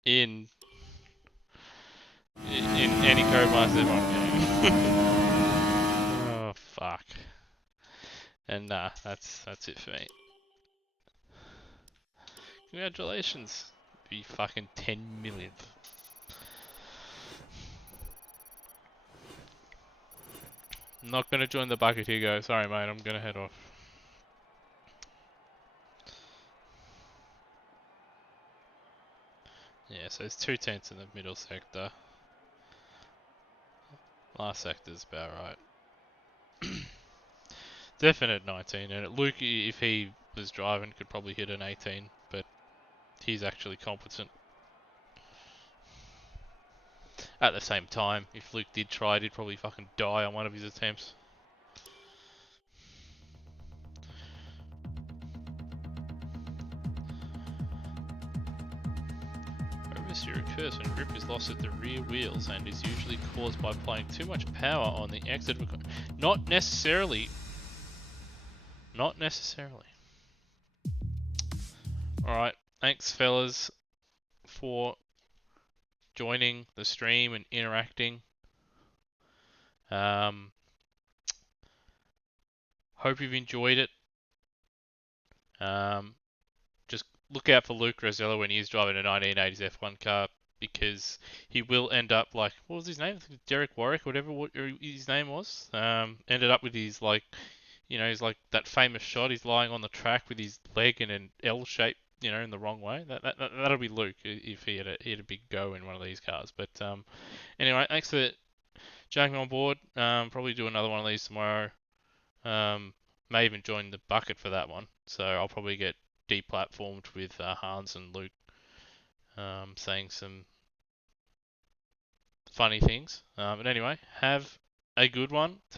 in any Codemasters 1 game. Oh fuck. And that's it for me. Congratulations, the fucking 10 millionth. I'm not gonna join the bucket here, guys. Sorry, mate. I'm gonna head off. Yeah, so it's 2 tenths in the middle sector. Last sector's about right. Definite 19, and Luke, if he was driving, could probably hit an 18, but he's actually competent. At the same time, if Luke did try, he'd probably fucking die on one of his attempts. Oversteer occurs when grip is lost at the rear wheels and is usually caused by applying too much power on the exit. Not necessarily. Not necessarily. Alright, thanks fellas for joining the stream and interacting. Hope you've enjoyed it. Just look out for Luke Rosella when he's driving a 1980s F1 car, because he will end up like, what was his name? Derek Warwick, whatever his name was. Ended up with his like, you know, he's like that famous shot. He's lying on the track with his leg in an L shape, you know, in the wrong way. That'll be Luke if he had a big go in one of these cars. But anyway, thanks for jumping on board. Probably do another one of these tomorrow. May even join the bucket for that one. So I'll probably get deplatformed with Hans and Luke saying some funny things. But anyway, have a good one. Take